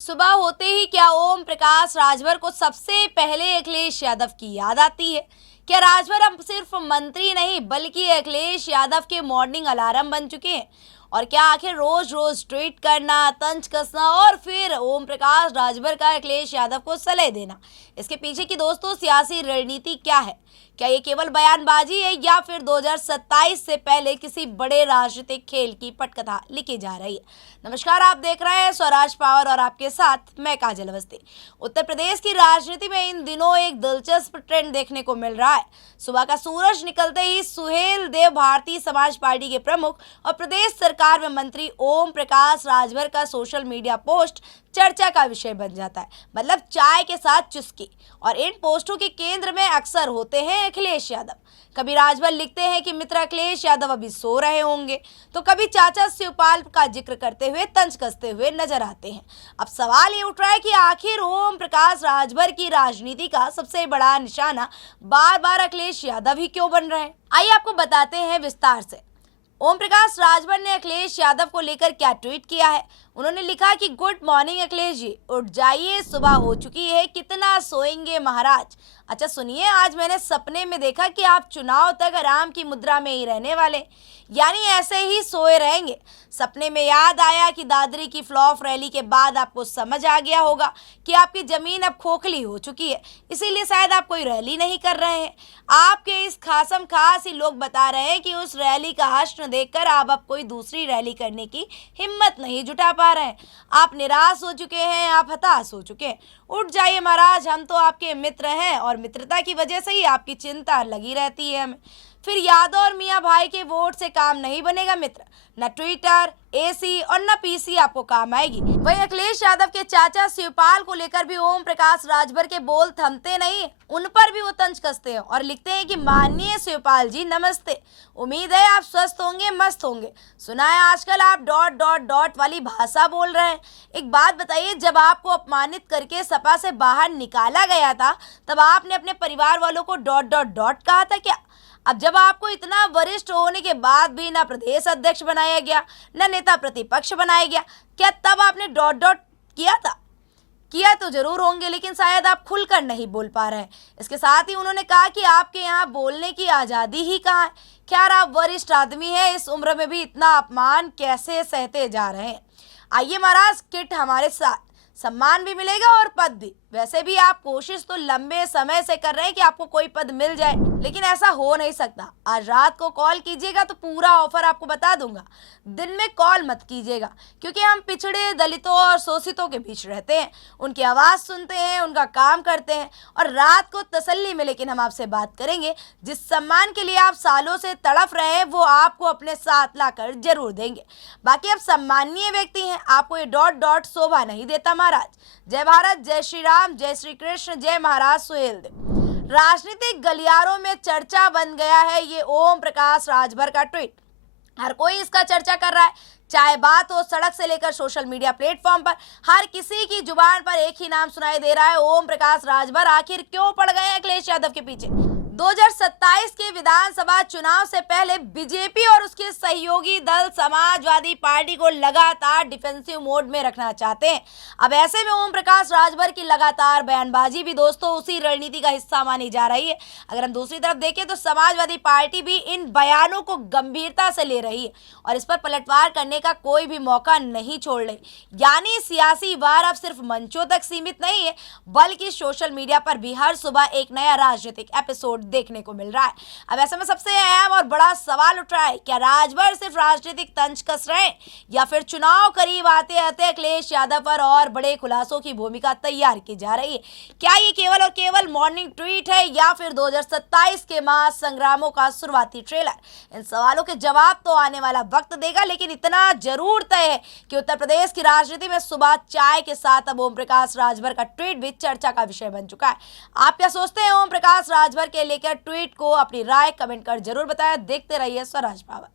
सुबह होते ही क्या ओम प्रकाश राजभर को सबसे पहले अखिलेश यादव की याद आती है। क्या राजभर अब सिर्फ मंत्री नहीं बल्कि अखिलेश यादव के मॉर्निंग अलार्म बन चुके हैं? और क्या आखिर रोज रोज ट्वीट करना, तंज कसना और फिर ओम प्रकाश राजभर का अखिलेश यादव को सलाह देना, इसके पीछे की दोस्तों सियासी रणनीति क्या है? क्या ये केवल बयानबाजी है या फिर 2027 से पहले किसी बड़े राजनीतिक खेल की पटकथा लिखी जा रही है? नमस्कार, आप देख रहे हैं स्वराज पावर और आपके साथ मैं काजल अवस्थी। उत्तर प्रदेश की राजनीति में इन दिनों एक दिलचस्प ट्रेंड देखने को मिल रहा है। सुबह का सूरज निकलते ही सुहेल देव भारतीय समाज पार्टी के प्रमुख और प्रदेश सरकार में मंत्री ओम प्रकाश राजभर का सोशल मीडिया पोस्ट चर्चा का विषय बन जाता है। मतलब चाय के साथ चुस्की। और इन पोस्टों के केंद्र में अक्सर होते हैं अखिलेश यादव। कभी राजभर लिखते हैं कि मित्र अखिलेश यादव अभी सो रहे होंगे, तो कभी चाचा शिवपाल का जिक्र करते हुए तंज कसते हुए नजर आते हैं। अब सवाल ये उठ रहा है कि आखिर ओम प्रकाश राजभर की राजनीति का सबसे बड़ा निशाना बार बार अखिलेश यादव ही क्यों बन रहे हैं? आइए आपको बताते हैं विस्तार से। ओम प्रकाश राजभर ने अखिलेश यादव को लेकर क्या ट्वीट किया है। उन्होंने लिखा कि गुड मॉर्निंग अखिलेश जी, उठ जाइए, सुबह हो चुकी है, कितना सोएंगे महाराज। अच्छा सुनिए, आज मैंने सपने में देखा कि आप चुनाव तक आराम की मुद्रा में ही रहने वाले, यानी ऐसे ही सोए रहेंगे। सपने में याद आया कि दादरी की फ्लॉप रैली के बाद आपको समझ आ गया होगा कि आपकी जमीन अब खोखली हो चुकी है, इसीलिए शायद आप कोई रैली नहीं कर रहे हैं। आपके इस खासम खास ही लोग बता रहे हैं कि उस रैली का हश्र देखकर आप अब कोई दूसरी रैली करने की हिम्मत नहीं जुटा पा रहे हैं। आप निराश हो चुके हैं, आप हताश हो चुके हैं। उठ जाइए महाराज, हम तो आपके मित्र हैं और मित्रता की वजह से ही आपकी चिंता लगी रहती है हमें। फिर यादव और मियाँ भाई के वोट से काम नहीं बनेगा मित्र। न ट्विटर, एसी और न पीसी आपको काम आएगी। वही अखिलेश यादव के चाचा शिवपाल को लेकर भी ओम प्रकाश राजभर के बोल थमते नहीं, उन पर भी वो तंज कसते हैं और लिखते हैं कि माननीय शिवपाल जी नमस्ते, उम्मीद है आप स्वस्थ होंगे, मस्त होंगे। सुना है आजकल आप डॉट डॉट डॉट वाली भाषा बोल रहे हैं। एक बात बताइए, जब आपको अपमानित करके सपा से बाहर निकाला गया था तब आपने अपने परिवार वालों को डॉट डॉट डॉट कहा था क्या? अब जब आपको इतना वरिष्ठ होने के बाद भी ना प्रदेश अध्यक्ष बनाया गया, न नेता प्रतिपक्ष बनाया गया, क्या तब आपने डॉट डॉट किया था? किया तो जरूर होंगे, लेकिन शायद आप खुलकर नहीं बोल पा रहे हैं। इसके साथ ही उन्होंने कहा कि आपके यहाँ बोलने की आज़ादी ही कहाँ है। खैर, आप वरिष्ठ आदमी हैं, इस उम्र में भी इतना अपमान कैसे सहते जा रहे हैं? आइए महाराज, किट हमारे साथ, सम्मान भी मिलेगा और पद भी। वैसे भी आप कोशिश तो लंबे समय से कर रहे हैं कि आपको कोई पद मिल जाए, लेकिन ऐसा हो नहीं सकता। आज रात को कॉल कीजिएगा तो पूरा ऑफर आपको बता दूंगा। दिन में कॉल मत कीजिएगा, क्योंकि हम पिछड़े, दलितों और शोषितों के बीच रहते हैं, उनकी आवाज़ सुनते हैं, उनका काम करते हैं। और रात को तसल्ली में लेकिन हम आपसे बात करेंगे। जिस सम्मान के लिए आप सालों से तड़प रहे हैं वो आपको अपने साथ लाकर जरूर देंगे। बाकी आप सम्मानीय व्यक्ति हैं, आपको ये डॉट डॉट शोभा नहीं देता महाराज। जय भारत, जय श्री राम, जय श्री कृष्ण, जय महाराज सुहेल देव। राजनीतिक गलियारों में चर्चा बन गया है ये ओम प्रकाश राजभर का ट्वीट। हर कोई इसका चर्चा कर रहा है, चाहे बात हो सड़क से लेकर सोशल मीडिया प्लेटफॉर्म पर। हर किसी की जुबान पर एक ही नाम सुनाई दे रहा है, ओम प्रकाश राजभर। आखिर क्यों पड़ गए अखिलेश यादव के पीछे? 2027 के विधानसभा चुनाव से पहले बीजेपी और उसके सहयोगी दल समाजवादी पार्टी को लगातार डिफेंसिव मोड में रखना चाहते हैं। अब ऐसे में ओम प्रकाश राजभर की लगातार बयानबाजी भी दोस्तों उसी रणनीति का हिस्सा मानी जा रही है। अगर हम दूसरी तरफ देखें तो समाजवादी पार्टी भी इन बयानों को गंभीरता से ले रही है और इस पर पलटवार करने का कोई भी मौका नहीं छोड़ रही। यानी सियासी वार अब सिर्फ मंचों तक सीमित नहीं है, बल्कि सोशल मीडिया पर भी हर सुबह एक नया राजनीतिक एपिसोड देखने को मिल रहा है। अब ऐसे में सबसे अहम और बड़ा सवाल उठ रहा है, क्या राजभर सिर्फ राजनीतिक तंज कस रहे हैं या फिर चुनाव करीब आते आते अखिलेश यादव पर और बड़े खुलासों की भूमिका तैयार की जा रही है? क्या ये केवल और केवल मॉर्निंग ट्वीट है या फिर 2027 के महासंग्रामों का शुरुआती ट्रेलर? इन सवालों के जवाब तो आने वाला वक्त देगा, लेकिन इतना जरूर तय है कि उत्तर प्रदेश की राजनीति में सुबह चाय के साथ अब ओम प्रकाश राजभर का ट्वीट भी चर्चा का विषय बन चुका है। आप क्या सोचते हैं ओम प्रकाश राजभर के लेकर ट्वीट को? अपनी राय कमेंट कर जरूर बताएं। देखते रहिए स्वराज पावर।